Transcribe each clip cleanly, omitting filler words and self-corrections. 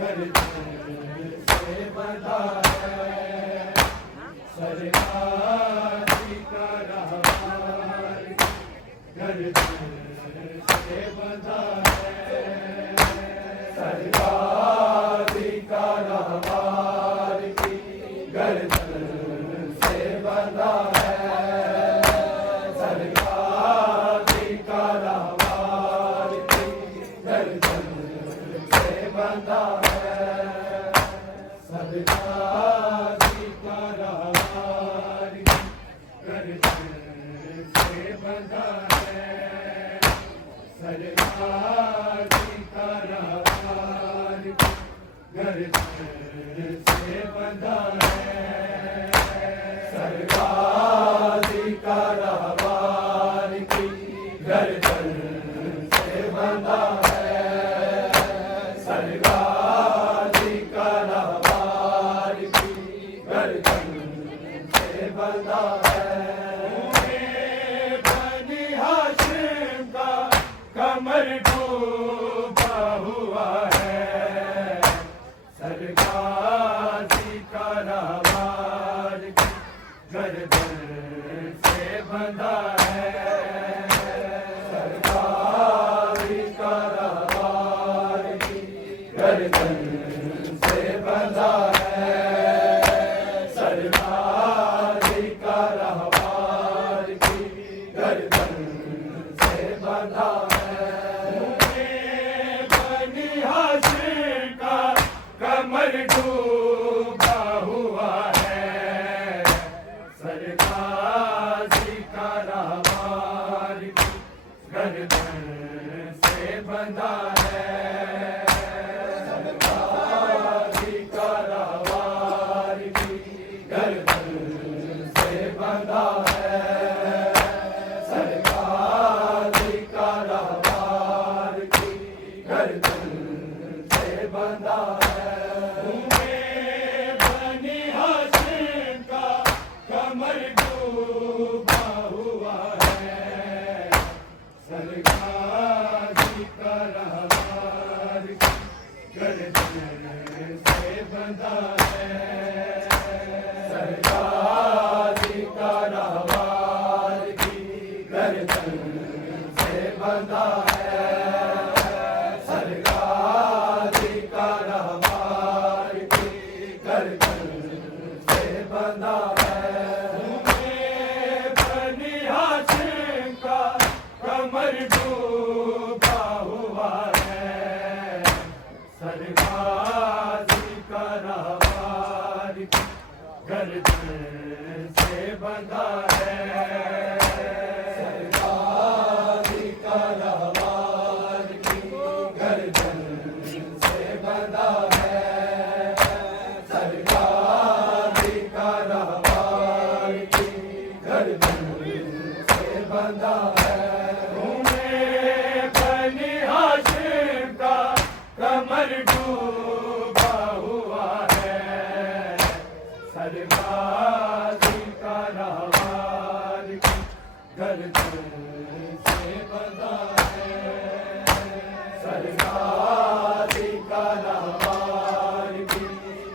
गर्दन से बंधा है, सरकार का रहवार गर्दन से बंधा है, सरकार का रहवार की गर्दन से बंधा है, सरकार का रहवार की गर्दन से बंधा है, सरकार का रहवार की गर्दन से बंधा है, सरकार का रहवार की गर्दन से बंधा है, सरकार का रहवार की गर्दन से बंधा है, सरकार का रहवार की गर्दन से बंधा है, बनी हाशिम का कमर डूबा हुआ है, सरकार का रहवार की गर्दन से बंधा है, सरकार का रहवार की गर्दन से बंधा है, सरकार का रहवार की गर्दन से बंधा है, बनी हाशिम का कमर डूबा हुआ है, सरकार का रहवार की गर्दन से बंधा है, सरकार का रहवार की गर्दन से बंधा है, सरकार का रहवार की गर्दन से बंधा है, बनी हाशिम का कमर डूबा हुआ है, सरकार का रहवार की गर्दन से बंधा है, सरकार का रहवार की गर्दन से बंधा है, सरकार का रहवार की गर्दन से बंधा है, बनी हाशिम का कमर डूबा हुआ है, सरकार का रहवार की गर्दन से बंधा है, सरकार का रहवार की गर्दन से बंधा है, सरकार का रहवार की गर्दन से बंधा है, बनी हाशिम का कमर डूबा हुआ है, सरकार का रहवार की गर्दन से बंधा है, सरकार का रहवार की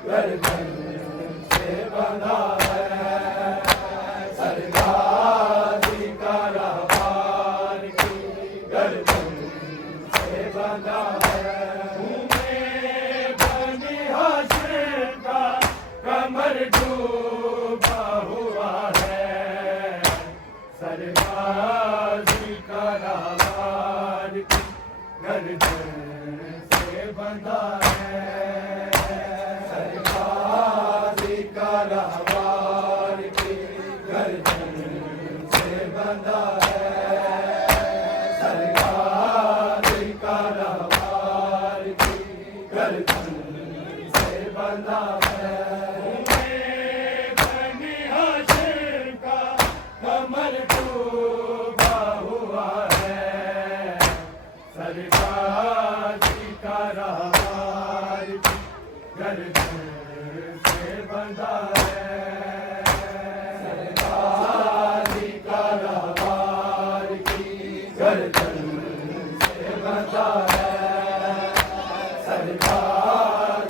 गर्दन से बंधा है, सरकार का रहवार की गर्दन से बंधा है, बनी हाशिम का कमर डूबा हुआ है, सरकार का रहवार की गर्दन से बंधा है, सरकार का रहवार की गर्दन से बंधा है, सरकार का रहवार की गर्दन से बंधा है, बनी हाशिम का कमर डूबा हुआ है, सरकार का रहवार की गर्दन से बंधा है, सरकार का रहवार की गर्दन से बंधा है, सरकार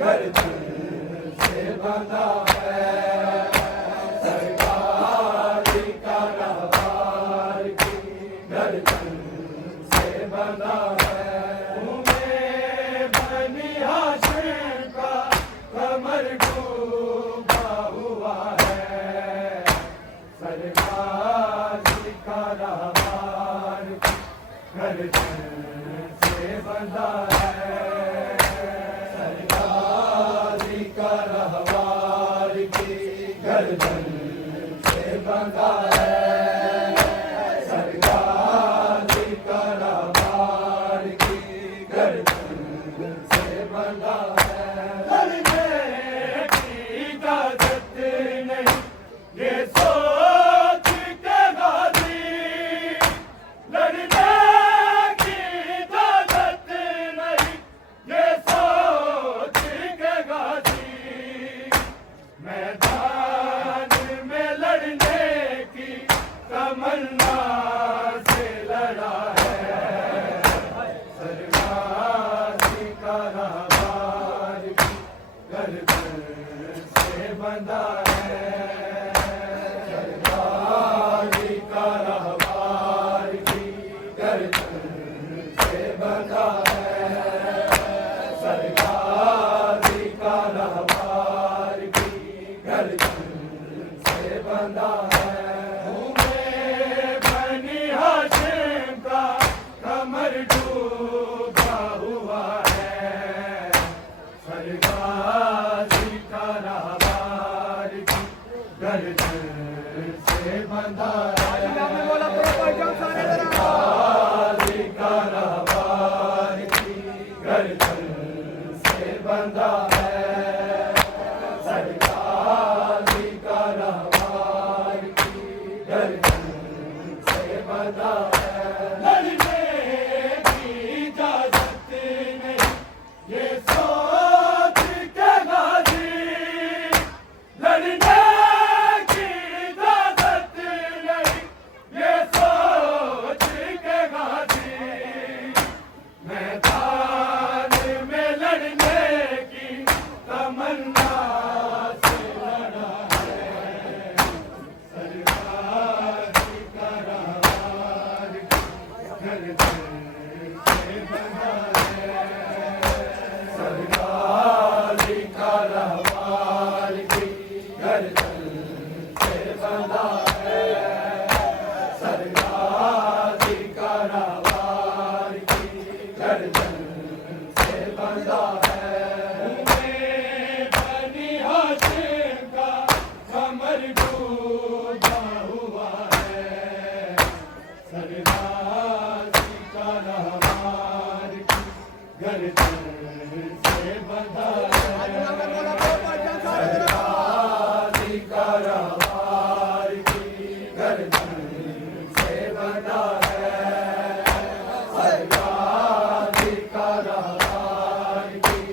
गर्दन से बंधा है सरकारी कारोबार की गर्दन से बंधा है तुम्हें बनी हाशिम का कमर डूबा हुआ है सरकारी कारोबार की गर्दन से बंधा है सरकारी कारोबार की गर्दन से बंधा है सरकारी कारोबार की गर्दन से बंधा है लड़ने की इजाजत नहीं ये सोच के गाजी लड़ने की इजाजत नहीं ये सोच के गाजी मैदान में लड़ने की तमन्ना से लड़ा है सरकारी कारोबार की गर्दन से बंधा है सरकारी कारोबार की गर्दन से बंधा है सरकारी कारोबार की गर्दन से बंधा है तुम्हें बनी हाशिम का कमर डूबा हुआ है सरकारी कारोबार की गर्दन से बंधा है सरकारी कारोबार की गर्दन से बंधा है सरकारी कारोबार की गर्दन से बंधा है लड़ने की इजाजत नहीं ये सोच के गाजी लड़ने की इजाजत नहीं ये सोच के गाजी मैदान में लड़ने की तमन्ना से लड़ा है सरकारी कारोबार की गर्दन से बंधा है सरकारी कारोबार की गर्दन से बंधा है सरकारी कारोबार की गर्दन से बंधा है तुम्हें बनी हाशिम का कमर डूबा हुआ है सरकारी कारोबार की गर्दन से बंधा है सरकारी कारोबार की गर्दन से बंधा है सरकारी कारोबार की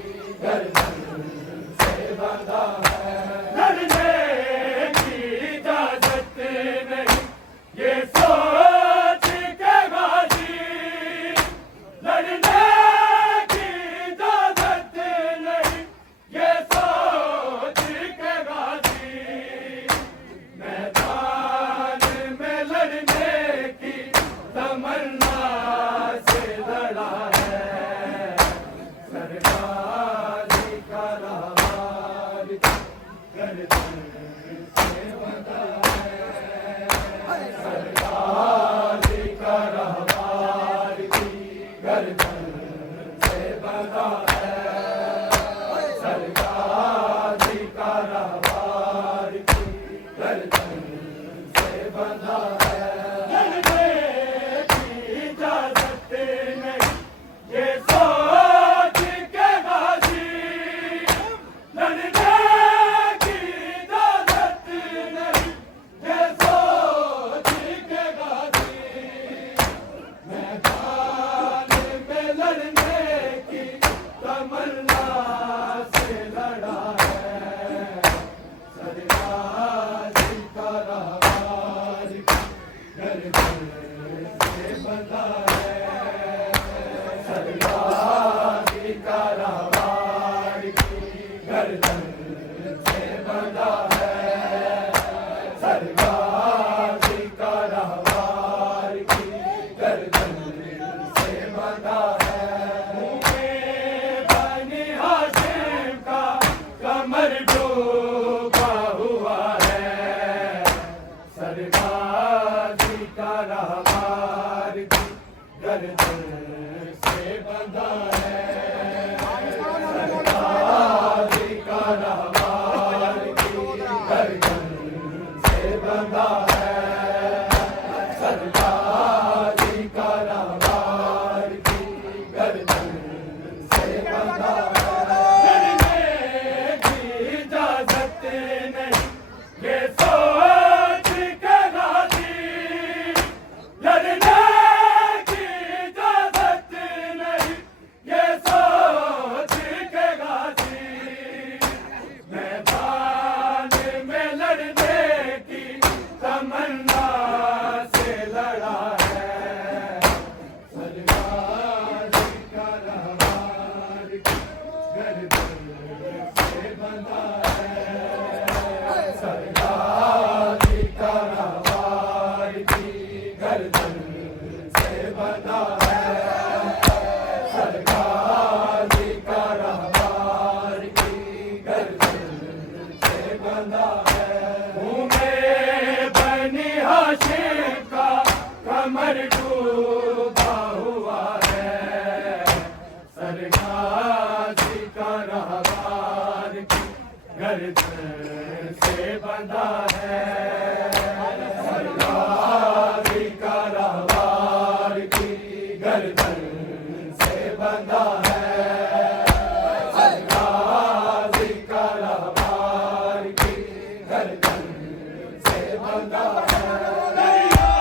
का रहवार की गर्दन से बंधा है। सरगाजी का रहवार की गर्दन से बंधा है। सरगाजी का रहवार की गर्दन से बंधा है। दरिया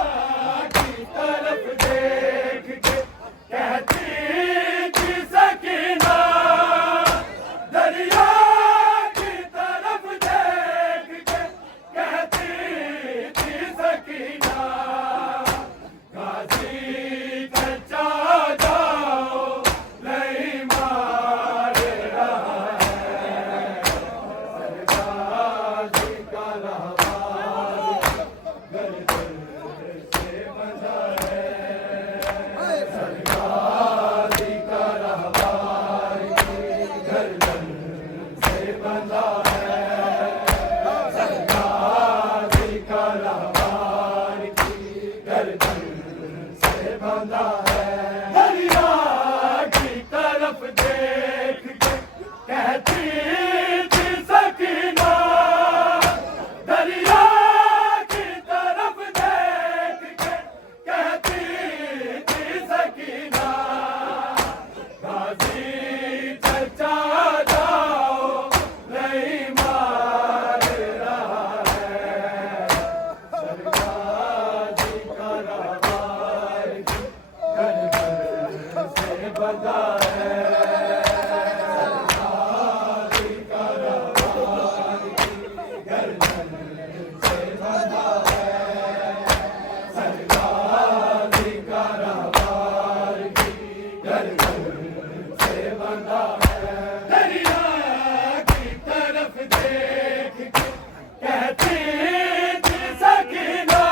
की तरफ देख के कहती थी सकीना, दरिया की तरफ देख के कहती थी सकीना, गाजी चचा जाओ नहीं मार रहा है। सरगाजी का रहवार गर्दन से बंधा है। सरगाजी का रहवार की गर्दन से बंधा है। सरगाजी का रहवार की गर्दन से बंधा है। दरिया की तरफ देख के कहती थी सकीना, दरिया की तरफ देख के कहती थी सकीना, गाजी चचा जाओ नहीं मार रहा है। सरगाजी का रहवार की गर्दन से बंधा है। सरगाजी का रहवार की गर्दन से बंधा है। सरगाजी का रहवार की गर्दन से बंधा है। दरिया की तरफ देख के कहती थी सकीना,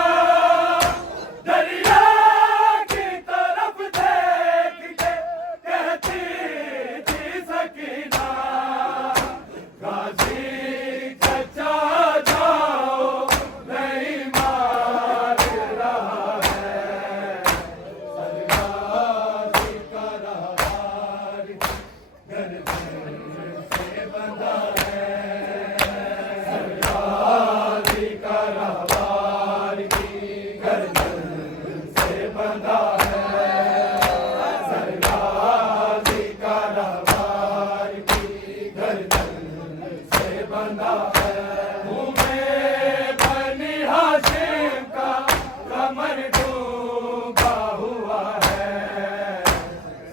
दरिया की तरफ देख के कहती थी सकीना, गाजी चचा जाओ नहीं मार रहा है। सरगाजी का रहवार की गर्दन से बंधा है। सरगाजी का रहवार की गर्दन से बंधा है। सरगाजी का रहवार की गर्दन से बंधा है। मुँह में बनी हाशिम का कमर डूबा हुआ है।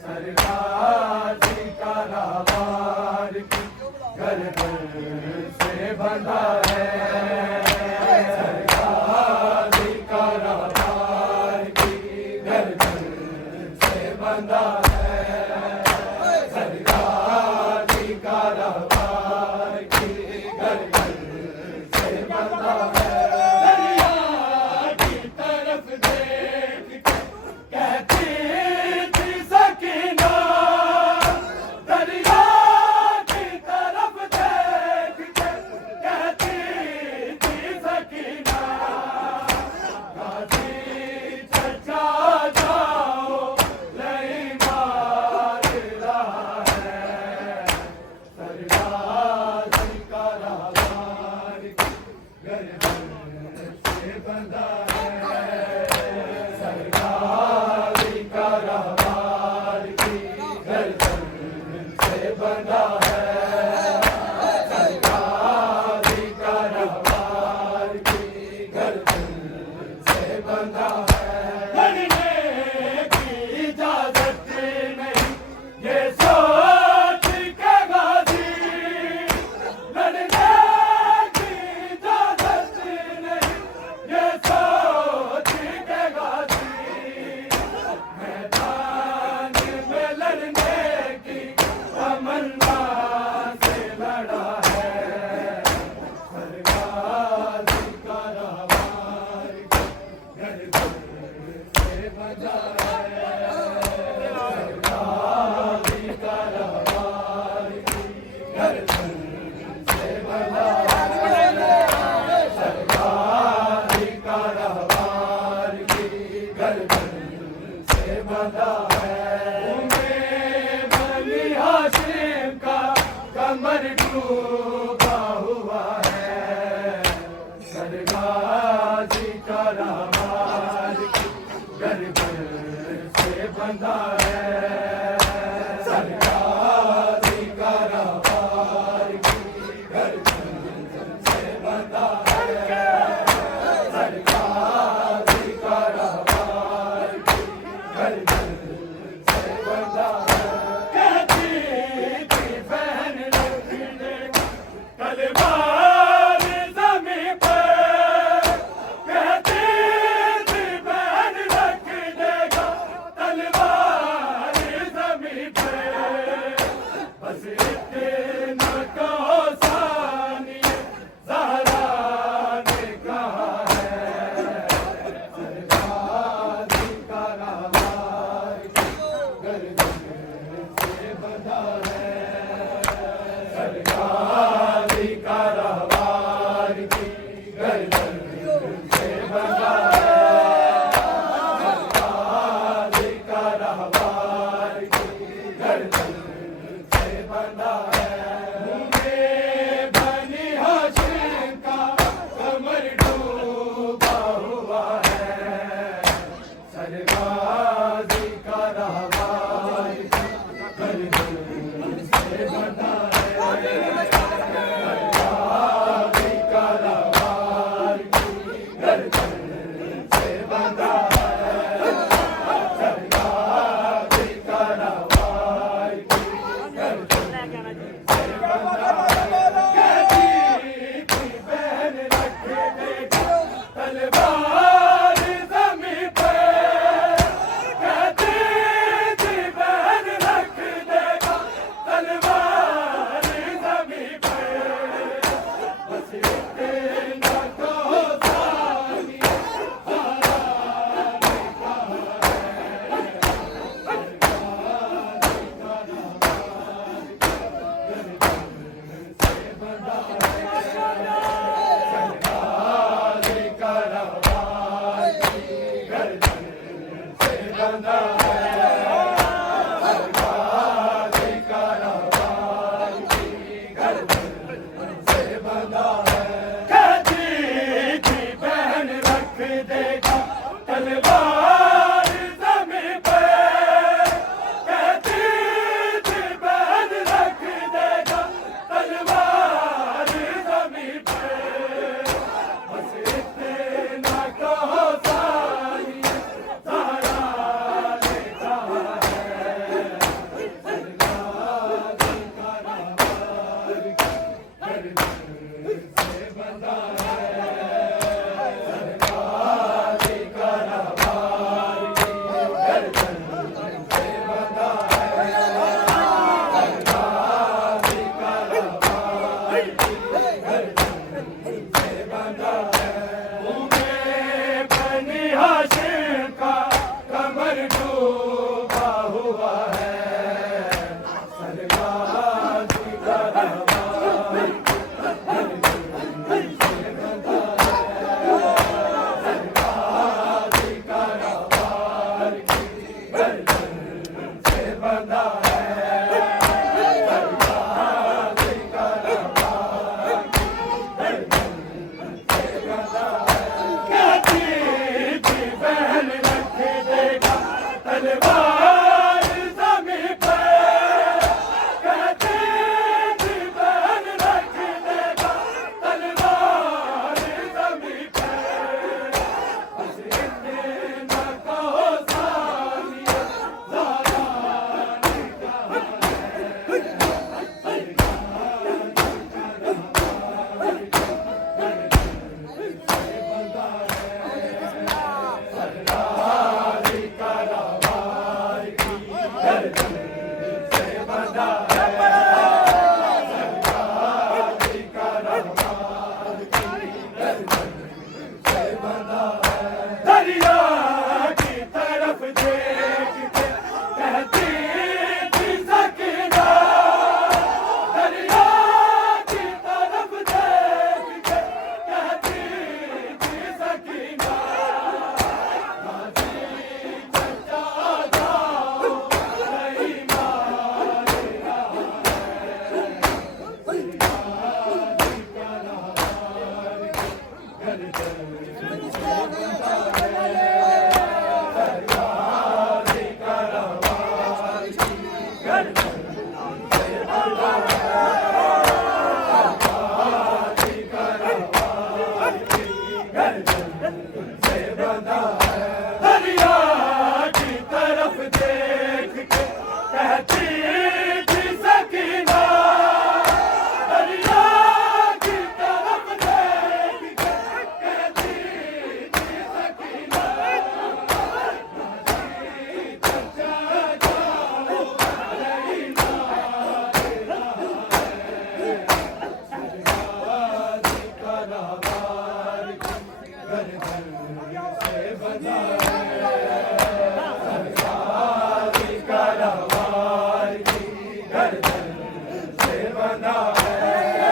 सरगाजी का रहवार की गर्दन से बंधा है। सरगाजी का रहवार की गर्दन से बंधा है। सरगाजी का रहवार की गर्दन से बंधा है। दरिया की तरफ देख के कहती थी सकीना, दरिया की तरफ देख के कहती थी सकीना, गाजी चचा जाओ नहीं मार रहा है। सरगाजी का रहवार की गर्दन से बंधा है। सरगाजी का रहवार की गर्दन से बंधा है। सरगाजी का रहवार की गर्दन से बंधा है। लड़ने की इजाजत नहीं ये सोच के गाजी, लड़ने की इजाजत नहीं ये सोच के गाजी, मैदान में लड़ने की तमन्ना कमर डूबा हुआ है, सरगाजी का रामाल की गर्दन से बंधा है, सरगाजी का रामाल की गर्दन से बंधा है, सरगाजी का रामाल की गर्दन से बंधा है। कहती थी बहन रखने तलवार ज़मीं पर, कहती थी बहन रख देगा तलवार ज़मीं पर, बस इतना कहो सानिए ज़हरा ने कहा है, सरगाजी का रामाल की गर्दन से बंधा है, सरगाजी का रामाल की गर्दन से बंधा है, सरगाजी का रामाल की गर्दन से बंधा है। मुझे बनी हाशिम का कमर डूबा हुआ है, सरगाजी का रामाल की गर्दन से बंधा है, सरगाजी का रामाल की गर्दन से बंधा है, सरगाजी का रामाल की गर्दन से बंधा है। कहती थी बहन रख देगा तलवार ज़मीं पर, कहती थी बहन रख देगा तलवार ज़मीं पर, बस इतना कहो सानिए ज़हरा ने कहा है, सरगाजी का रामाल की गर्दन से बंधा है, सरगाजी का रामाल की गर्दन से बंधा है, सरगाजी का रामाल की गर्दन से बंधा है। कहती थी बहन रख देगा तलवार ज़मीं पर, कहती थी बहन रख देगा तलवार ज़मीं पर, बस इतना कहो सानिए ज़हरा ने कहा है, सरगाजी का रामाल की गर्दन से बंधा है, सरगाजी का रामाल की गर्दन से बंधा है, सरगाजी का रामाल की गर्दन से बंधा है। मुझे बनी हाशिम का कमर डूबा हुआ है, सरगाजी का रामाल की गर्दन से बंधा है, सरगाजी का रामाल की गर्दन से बंधा है, सरगाजी का रामाल की गर्दन से बंधा है। कहती थी बहन रख देगा तलवार ज़मीं पर, कहती थी बंधा है सरकार का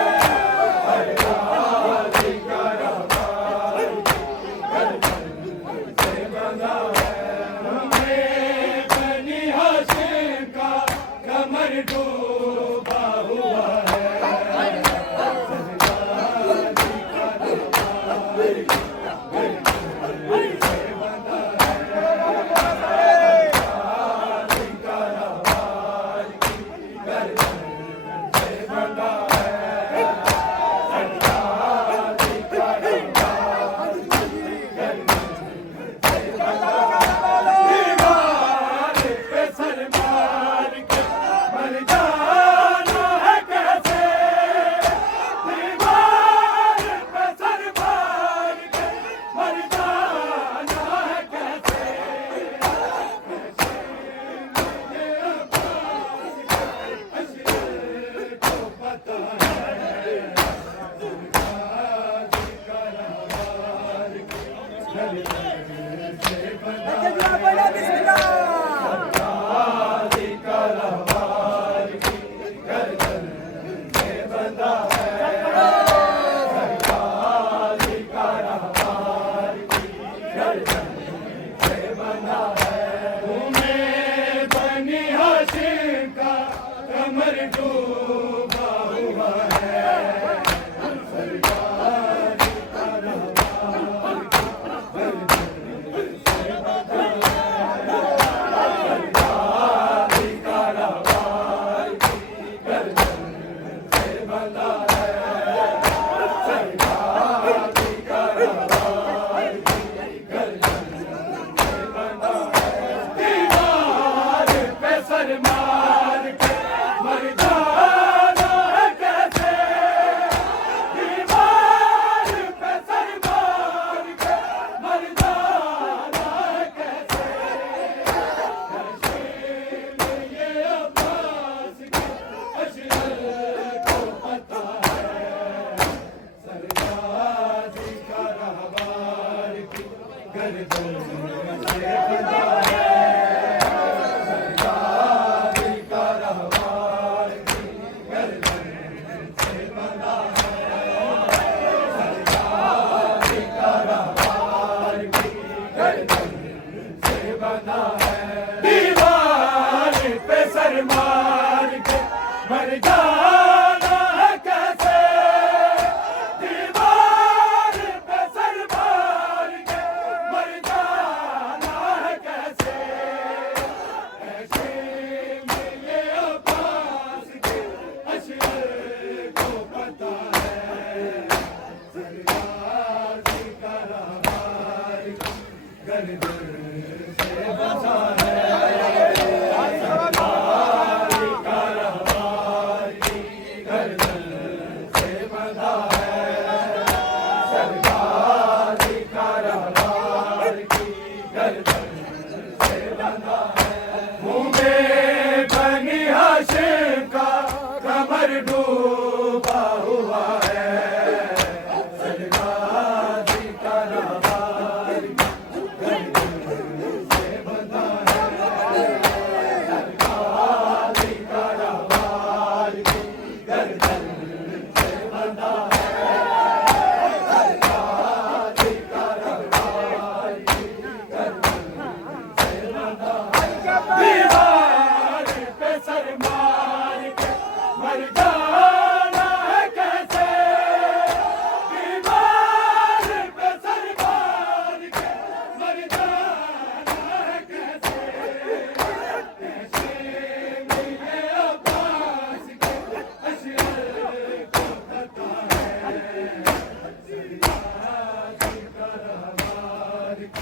रवार गर्दन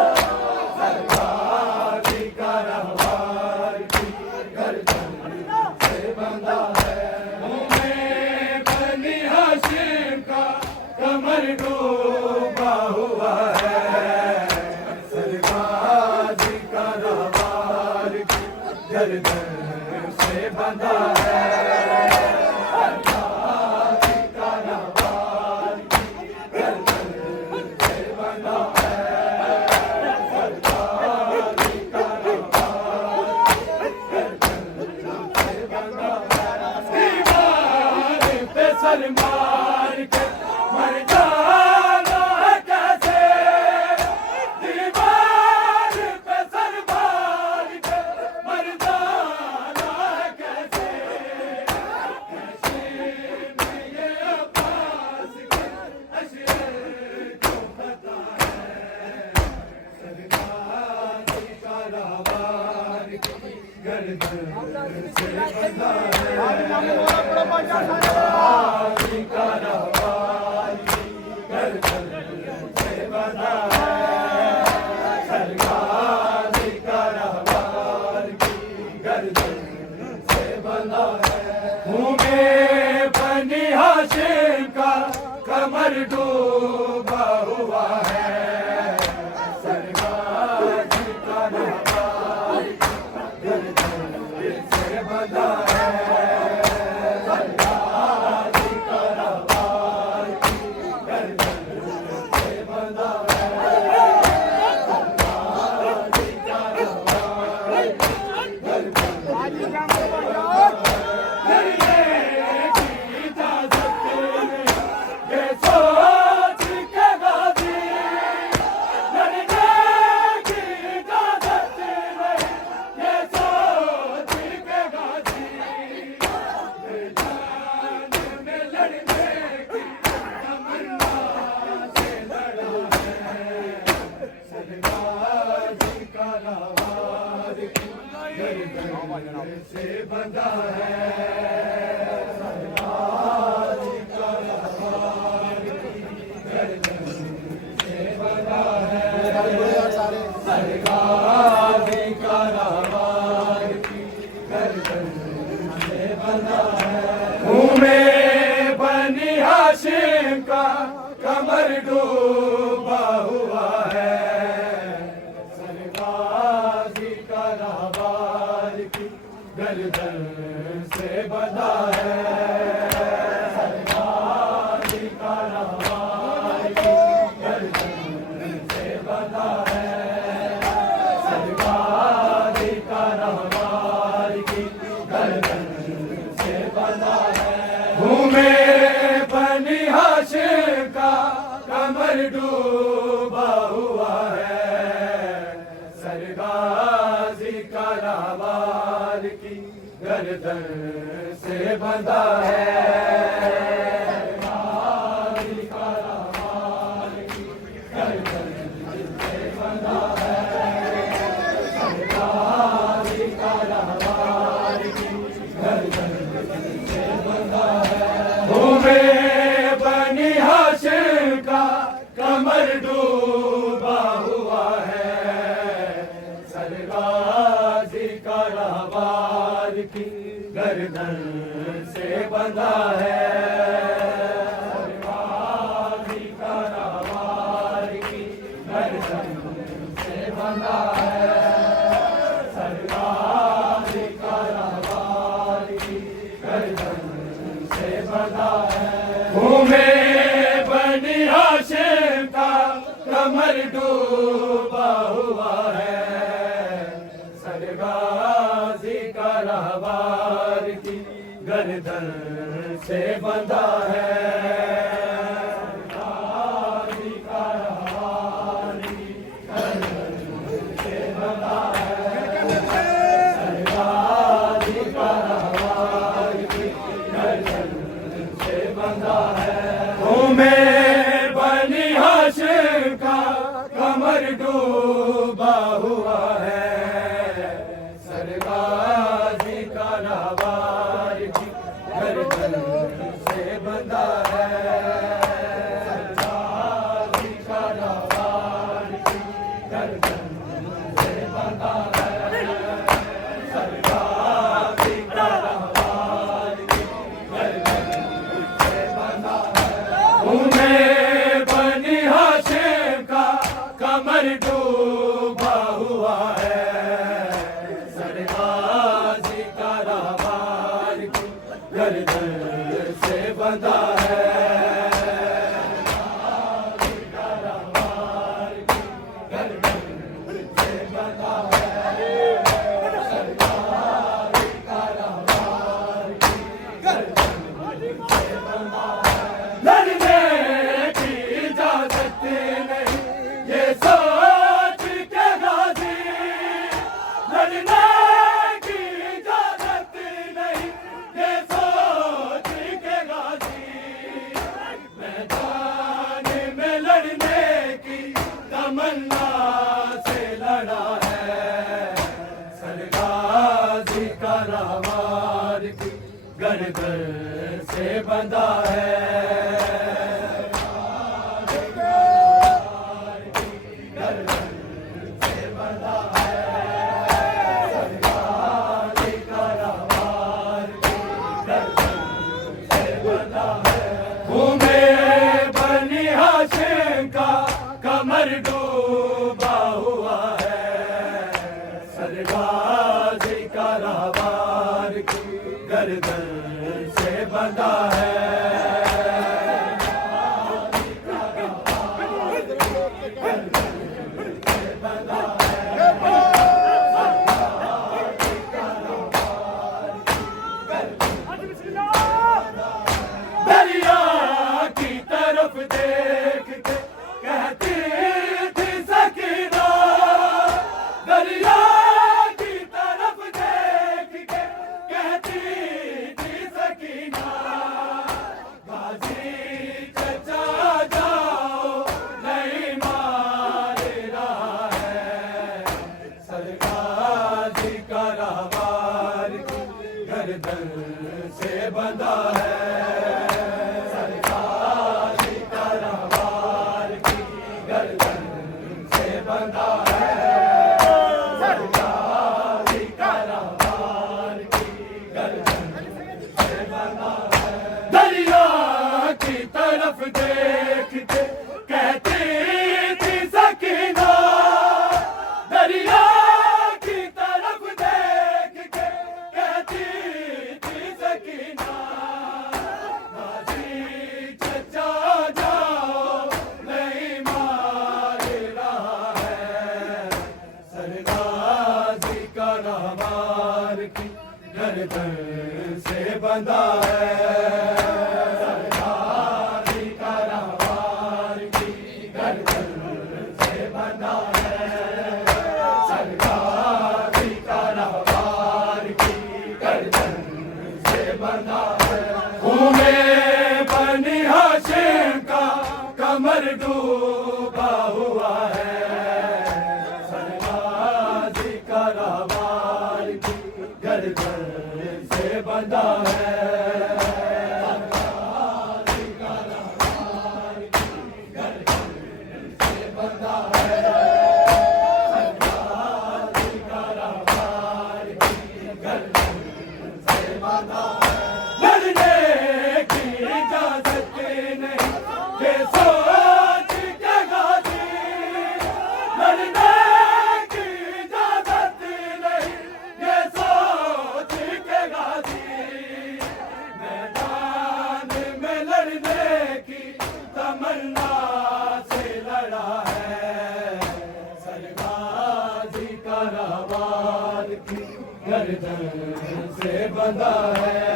से बंधा है मैं बनी हाशिम का कमर डूबा हुआ है मार के मर जाना है कैसे, दीवार पे सर मार के मर जाना है कैसे, कैसे में ये अब्बास के अशर को पता है, सरकार का रहवार की गर्दन से बंधा है, कमर डूबा हुआ है, सरकार का रहवार गर्दन से बंधा है, सरकार का रहवार गर्दन से बंधा है, सरकार का रहवार गर्दन से बंधा है, सरकार का रहवार गर्दन से बंधा है, सरकार का रहवार गर्दन से बंधा है, घूमे बनी हाशिम का कमर डूबा हुआ है, सरकार का रहवार गर्दन से बंधा है, सरकार का रहवार गर्दन से बंधा है, सरकार का रहवार गर्दन से बंधा है, घूमे बनी हाशिम का कमर डूबा हुआ है, सरकार का रहवार गर्दन से बंधा है, सरकार का रहवार गर्दन से बंधा है, सरकार का रहवार गर्दन से बंधा है, घूमे बनी हाशिम का कमर डूबा हुआ है, सरकार का रहवार गर्दन से बंधा है, सरकार का रहवार गर्दन से बंधा है, सरकार का रहवार गर्दन से बंधा है, घूमे बनी हाशिम का कमर डूबा हुआ है, सरकार का रहवार गर्दन से बंधा है, सरकार का रहवार गर्दन से बंधा है, सरकार का रहवार गर्दन से बंधा है, घूमे बनी हाशिम का कमर डूबा हुआ है, सरकार का रहवार गर्दन से बंधा है, सरकार का रहवार गर्दन से बंधा है, सरकार का रहवार गर्दन से बंधा है, घूमे बनी हाशिम का कमर डूबा तमन्ना से लड़ा है, सरगाजी का रामार की गर्दन से बंधा है। कमर डूबा हुआ है, सरगाजी का रामार की गर्दन से बंधा है। दरिया की तरफ देख के कहती थी सकीना, दरिया की तरफ देख के कहती थी सकीना, गाजी चचा जाओ नहीं मार रहा है, सरगाजी का रामार की गर्दन से बंधा है। दरिया की तरफ देख के कहती थी सकीना, दरिया की तरफ देख के कहती थी सकीना, गाजी चचा जाओ नहीं मार रहा है, सरगाजी का रामार की गर्दन से बंधा है। सरगाजी का रामार की गर्दन से बंधा है, सरगाजी का रामार की गर्दन से बंधा है। घूमे बनी हाशिम का कमर डूबा हुआ है, सरगाजी का रामार की गर्दन से बंधा है। लड़ने की इजाजत नहीं ये सोच के गाजी, लड़ने की इजाजत नहीं ये सोच के गाजी, मैदान में लड़ने की तमन्ना से लड़ा है, सरगाजी का रामार की गर्दन से बंधा है।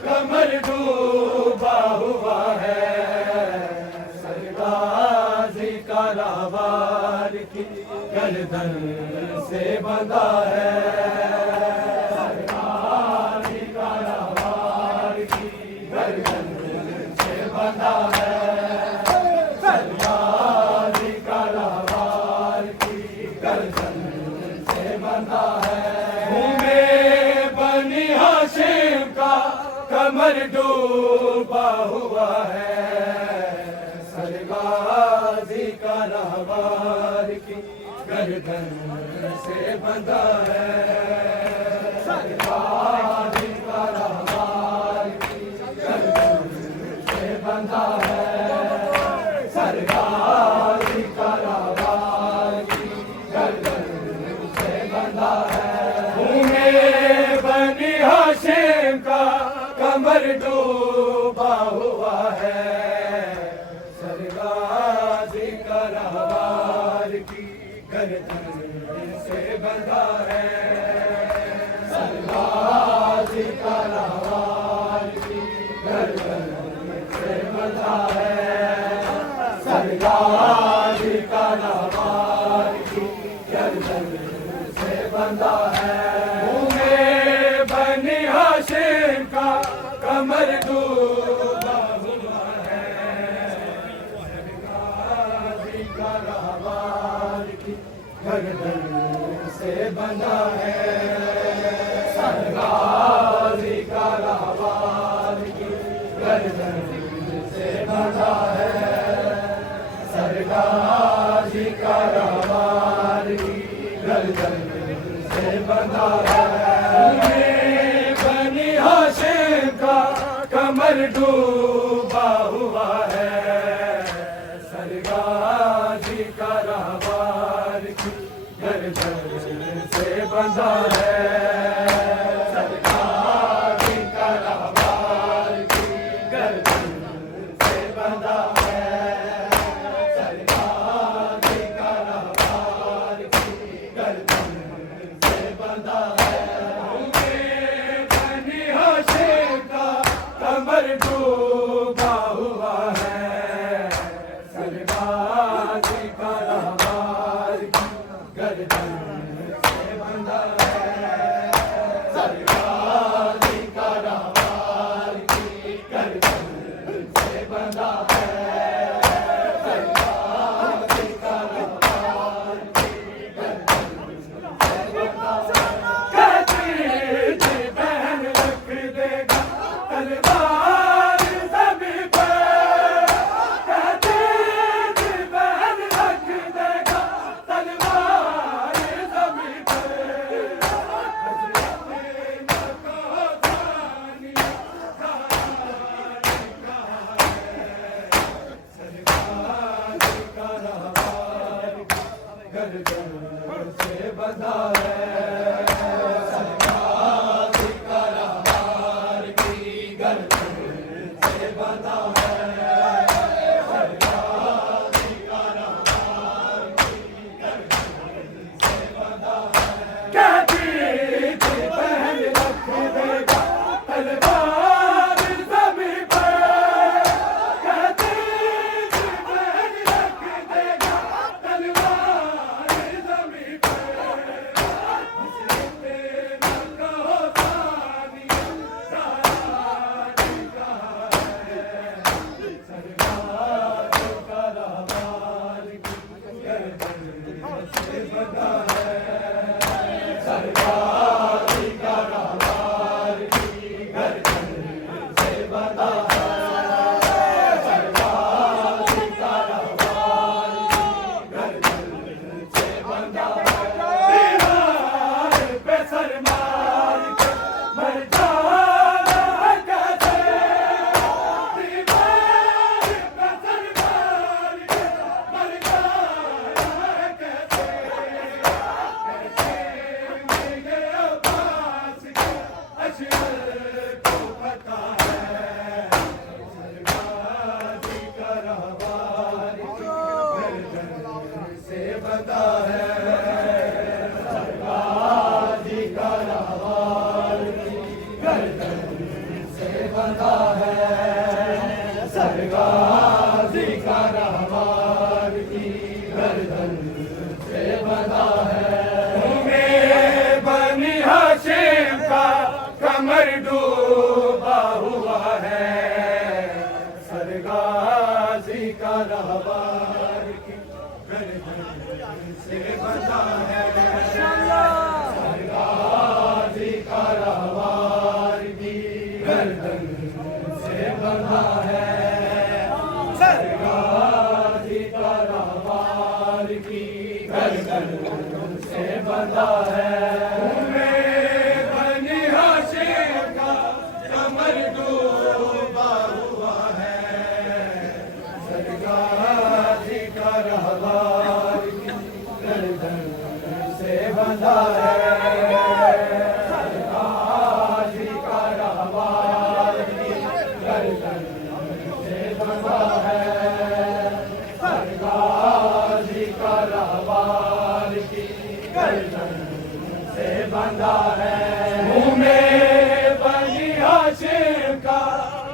कमर डूबा हुआ है, सरगाजी का रामार की गर्दन से बंधा है, सरगाजी का रामार की गर्दन से बंधा है, सरगाजी का रामार की गर्दन से बंधा है। घूमे बनी हाशिम का कमर डूबा हुआ है, सरगाजी का रामार की गर्दन से बंधा है, सरगाजी का रामार की गर्दन से बंधा है, सरगाजी का रामार की गर्दन से बंधा है। घूमे बनी हाशिम का कमर डूबा हुआ है, सरगाजी का रामार की गर्दन से बंधा है, सरगाजी का रामार की गर्दन से बंधा है। बंधा है। मुँह में बनी हाशिम का कमर डूबा हुआ है। गाजी का रहवार की गर्दन से बंधा है। गाजी का रहवार की गर्दन से बंधा है। सरगाजी का रहवार की गर्दन से बंधा है। बनी हाशिम का कमर डूबा हुआ है। सरगाजी का रहवार की गर्दन से बंधा है। सरगाजी का रहवार की गर्दन से बंधा है। सरगाजी का रहवार की गर्दन से बंधा है। बनी हाशिम का कमर डूबा हुआ है। सरगाजी का रहवार की गर्दन से बंधा है। सरगाजी का रहवार की गर्दन से बंधा है। सरगाजी का रहवार की गर्दन से बंधा है। कहती थी बहन रख देगा तलवार ज़मीं पर। कहती थी बहन रख देगा तलवार ज़मीं पर। सरगाजी का रहवार की गर्दन से बंधा है। सरगाजी का रहवार की गर्दन से बंधा है। सरगाजी का रहवार की गर्दन से बंधा है। कहती थी बहन रख देगा तलवार ज़मीं पर। कहती थी बहन रख देगा तलवार ज़मीं पर। मुझसे न कहो सानिया साराजी का है। सरगाजी का रहवार की गर्दन से बंधा है। सरगाजी का रहवार की गर्दन से बंधा है। सरगाजी का रहवार की गर्दन से बंधा है। दीवार पे सर मार के मर जाना है कैसे। दीवार पे सर मार के मर जाना है कैसे। कैसे मिले अब्बास के अशर को पता है। सरगाजी का रहवार की गर्दन से बंधा है। सरगाजी का रहवार की गर्दन से बंधा है। सरगाजी का रहवार की गर्दन से बंधा है। मुँह में बनी हाशिम का कमर डूबा हुआ है। सरगाजी का रहवार की गर्दन से बंधा है। सरगाजी का रहवार की गर्दन से बंधा है। सरगाजी का रहवार की गर्दन से बंधा है। मुँह में बनी हाशिम का कमर डूबा हुआ है। सरगाजी का रहवार की गर्दन से बंधा है। सरगाजी का रहवार की गर्दन से बंधा है। सरगाजी का रहवार की गर्दन से बंधा है। मुँह में बनी हाशिम का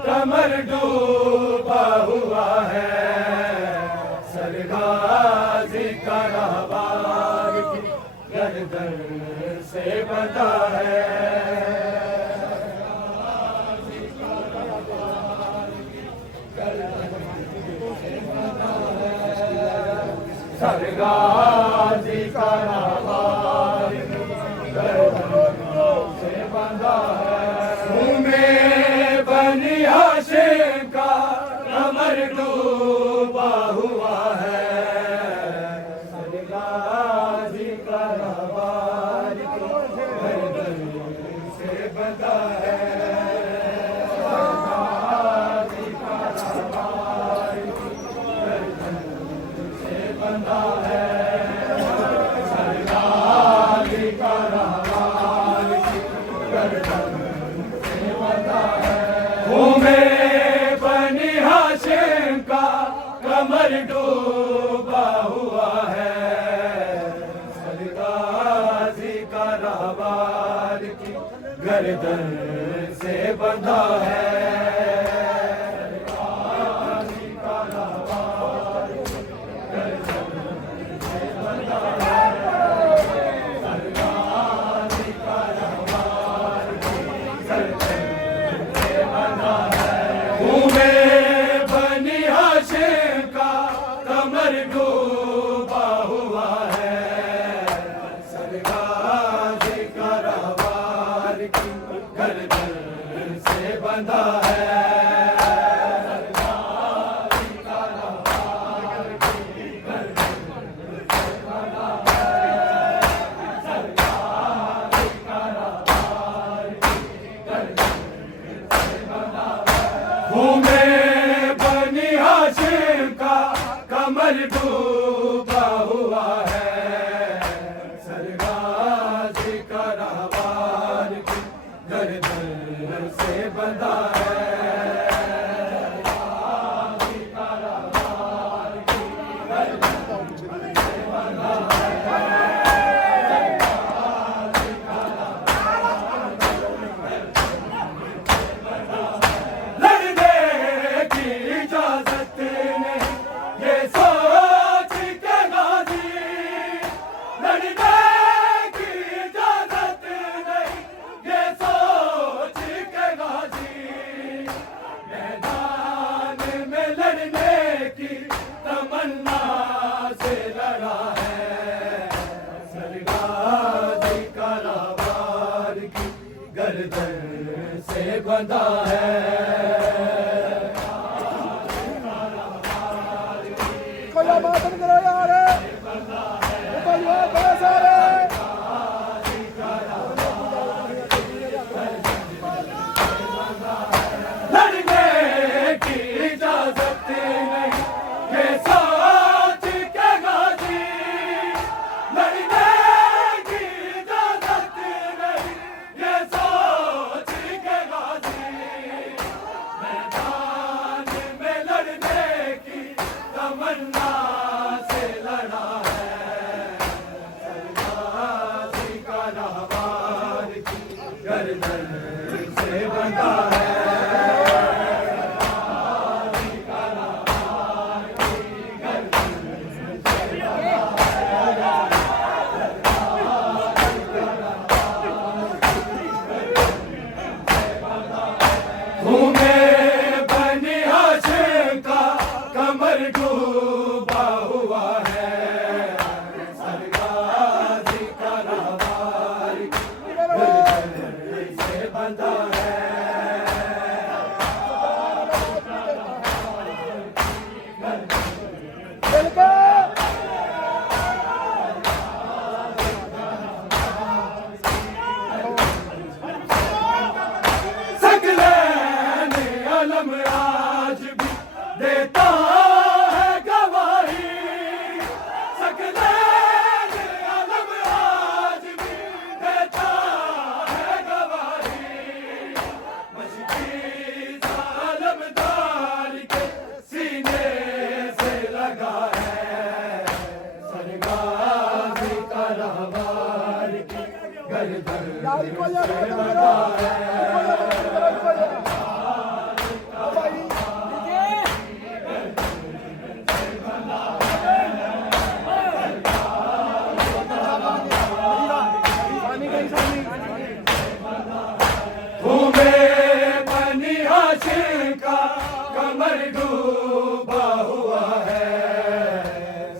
कमर डूबा हुआ है। सरगाजी का रहवार की गर्दन से बंधा है। सरगाजी का नावार से बंधा है। मुँह में बनी हाशिम का कमर डूबा हुआ है। सरगाजी का नावार से बंधा है। सरगाजी का नावार से बंधा है। सरगाजी का नावार से बंधा है। मुँह में बनी हाशिम का कमर डूबा हुआ है। सरगाजी का रहबार की गर्दन से बंधा है। सरगाजी का रहबार गर्दन से बंधा है। सरगाजी का रहबार गर्दन से बंधा है। मुँह में बनी हाशिम का कमर डूबा हुआ है। सरगाजी का रहबार की गर्दन से बंधा है। सरगाजी का रहबार की गर्दन से बंधा है। सरगाजी का रहबार की गर्दन से बंधा है। मुँह में बनी हाशिम का कमर डूबा हुआ है। सरगाजी का रहबार की गर्दन से बंधा है। सरगाजी का रहबार की गर्दन से बंधा है। सरगाजी का रहबार लड़ने की इजाजत नहीं ये सोच के गाजी। लड़ने की इजाजत नहीं ये सोच के गाजी। मैदान में लड़ने की तमन्ना से लड़ा है। सरगाजी का रहबार की गर्दन से बंधा है। कोई मातम करो यार, कोई बात है सारे। लड़ने की इजाजत नहीं ये सोच के गाजी। लड़ने की इजाजत नहीं ये सोच के गाजी। मैदान में लड़ने की तमन्ना से लड़ा है। सरगाजी का रहबार की गर्दन से बंधा है। मुँह में बनी हाशिम का कमर डूबा हुआ है। सरगाजी का रहबार की गर्दन से बंधा है। सकलैन अलम आज भी देता है गवाही। सकलैन अलम आज भी देता है गवाही। मशकी सालमदार के सीने से लगा है। सरगाजी का रहबार की गर्दन से बंधा है। पानी का कमर डूबा हुआ है,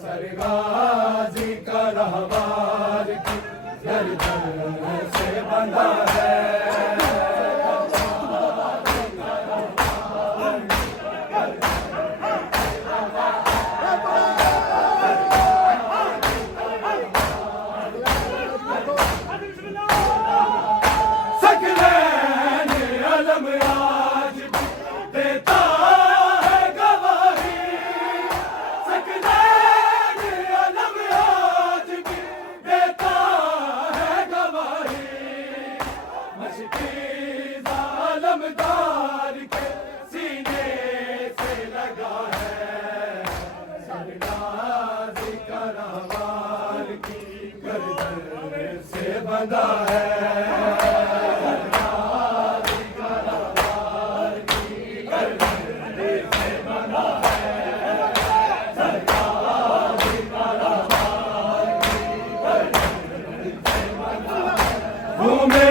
सरगाजी का रहवार की गर्दन से बंधा है। आलमदार के सीने से लगा है, सरगाजी का रहवार की गर्दन से बंधा है। सरगाजी का रहवार की गर्दन से बंधा है, सरगाजी का रहवार की गर्दन से बंधा है। घूमे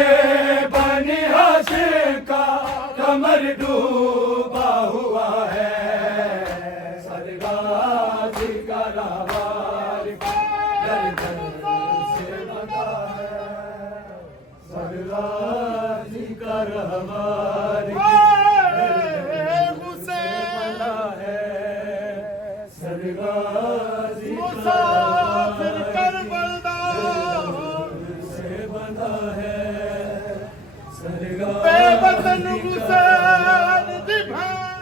बनी हाशिम का कमर डूबा हुआ है, सरगाजी का रहवार गर्दन से बंधा है, सरगाजी का रहवार गर्दन से बंधा है, सरगाजी मुसाफिर करबला से बंधा है, बेवतन हुसैन दी भैण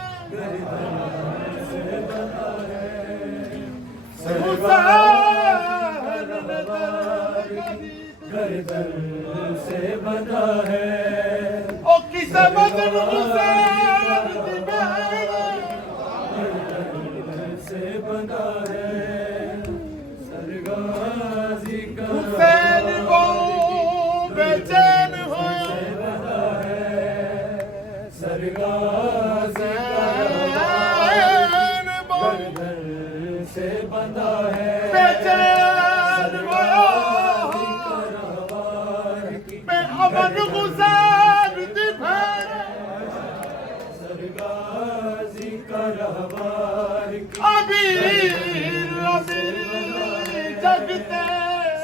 गर्दन से बंधा है। ओ किसे बदन हुसैन दी भैण से बंधा है, सरगाजी का हुसैन को बेचैन होया सरगाजी का हुसैन को गर्दन से बंधा है, बेचैन होया मैं अमन हुसैन दी भैण सरगाजी का रहवार की अबीर जगते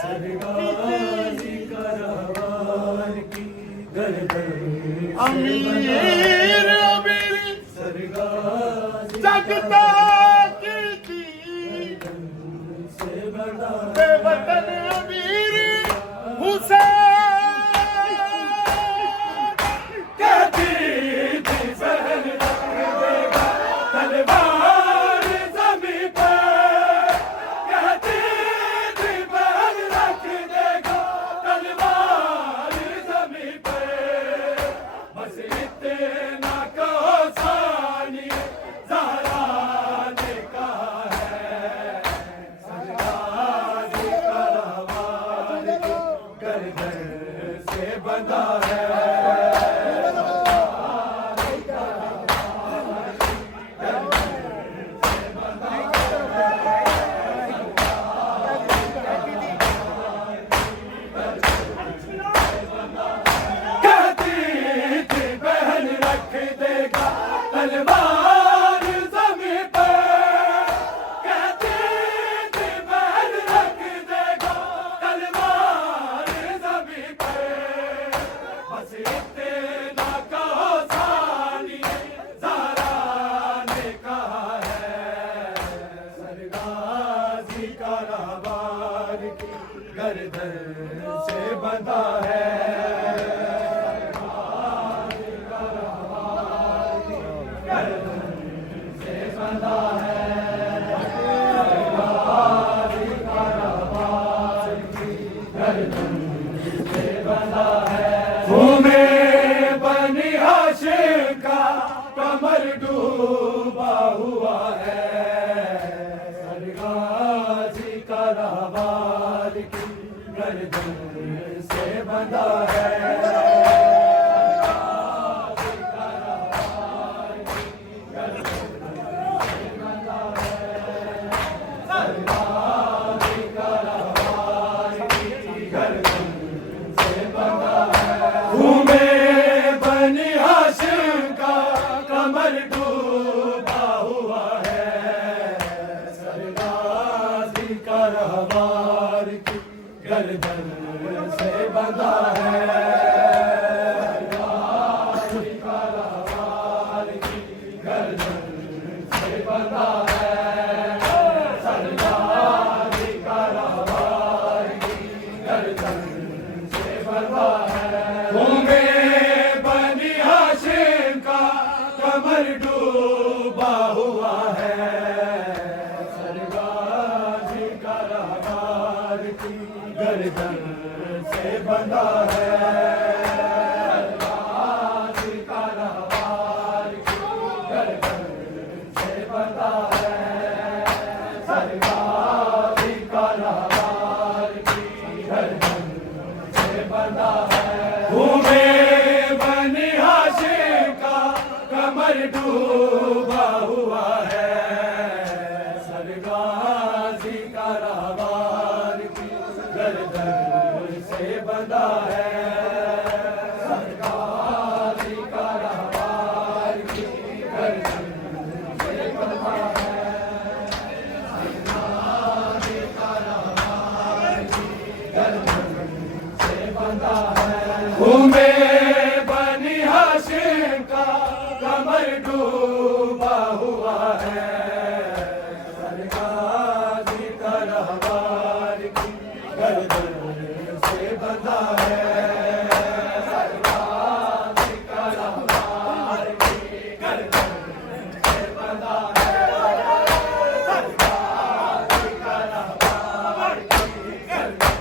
सरगाजी का रहवार की गर्दन अमीर अमीर सरगाजी जगता कीती से बंधा बेवतन अमीर हुसैन कहती थी बहन रख देगा तलवार ज़मीं पे, कहती थी बहन रख देगा तलवार ज़मीं पे, बस इतना कहो सानी ज़हरा से बंधा है सरकार का रवार की गर्दन से बंधा है। घूमे बनी हाशिम का कमर डूबा हुआ है सरकार का रवार की गर्दन से बंधा है। घूमे बनी हाशिम का कमर डूबा हुआ है सरगाजी का रहवार की गर्दन से बंधा है सरगाजी का रहवार की गर्दन से बंधा है सरगाजी का रहवार की गर्दन से बंधा है। घूमे बनी हाशिम का कमर डूबा हुआ है सरगाजी का रहवार की गर्दन से बंधा है सरगाजी का रहवार की गर्दन से बंधा है सरगाजी का रहवार की गर्दन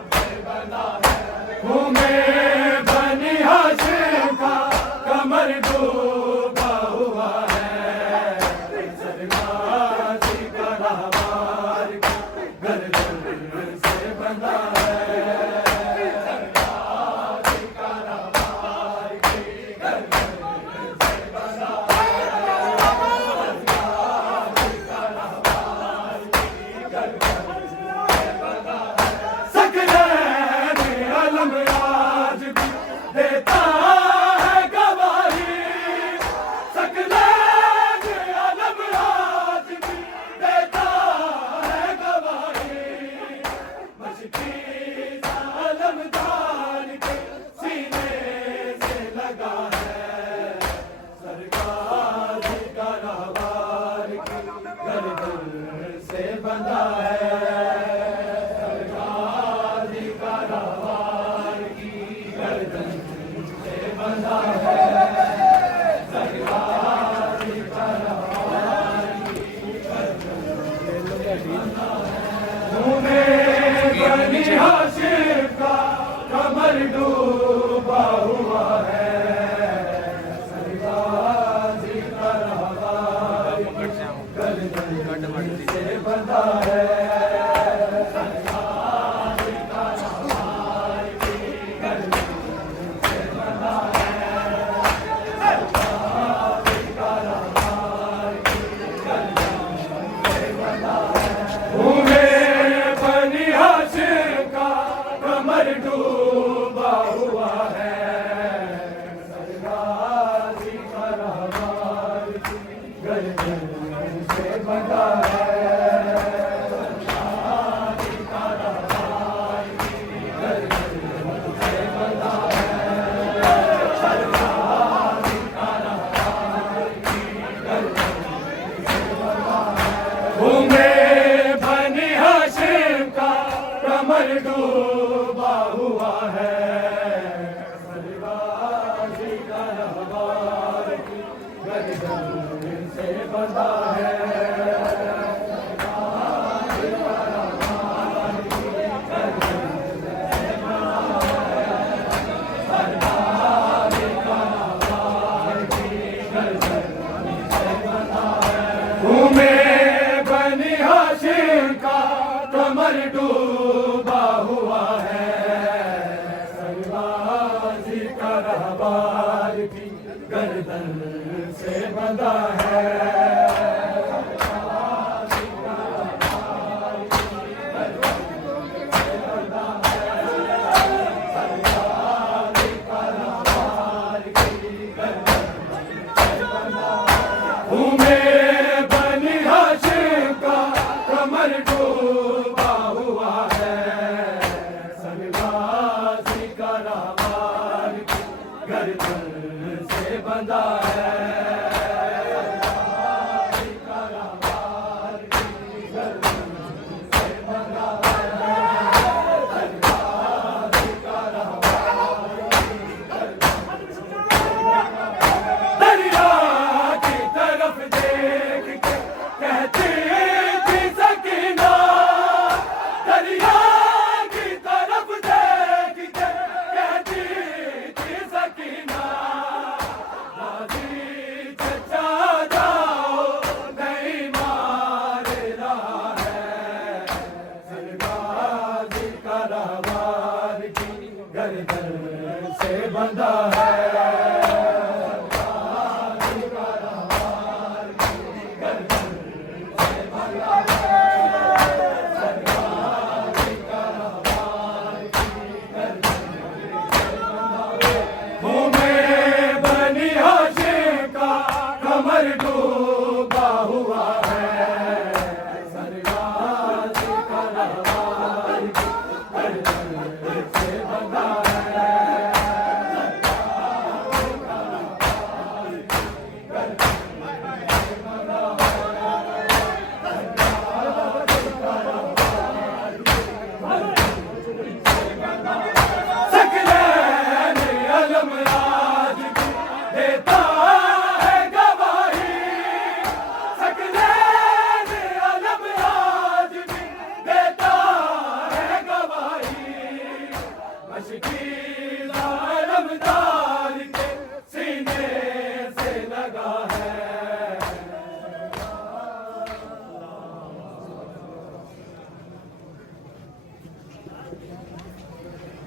से बंधा है। घूमे बनी हाशिम का कमर डूबा हुआ है सरगाजी का रहवार की गर्दन से बंधा है सरगाजी का रहवार की गर्दन से बंधा है सरगाजी का रहवार की गर्दन से बंधा है। सकलैन अलम आज भी देता है गवाही सकलैन अलम आज भी देता है गवाही मशकी अलम जान के सीने से लगा है सरगाजी का रहवार की गर्दन से बंधा है सरगाजी का रहवार की गर्दन से बंधा है सरगाजी का रहवार की गर्दन से बंधा है। घूमे बनी हाशिम का कमर डूबा हुआ है सरगाजी का रहवार की गर्दन से बंधा है सरगाजी का रहवार की गर्दन से बंधा है सरगाजी का रहवार की गर्दन से बंधा है। घूमे बनी हाशिम का कमर डूबा हुआ है सरगाजी का रहवार की गर्दन से बंधा है सरगाजी का रहवार की गर्दन से बंधा है सरगाजी का रहवार की गर्दन से बंधा है। घूमे बनी हाशिम का कमर डूबा हुआ है सरगाजी का रहवार की गर्दन से बंधा है सरगाजी का रहवार की गर्दन से बंधा है सरगाजी का रहवार की गर्दन से बंधा है। घूमे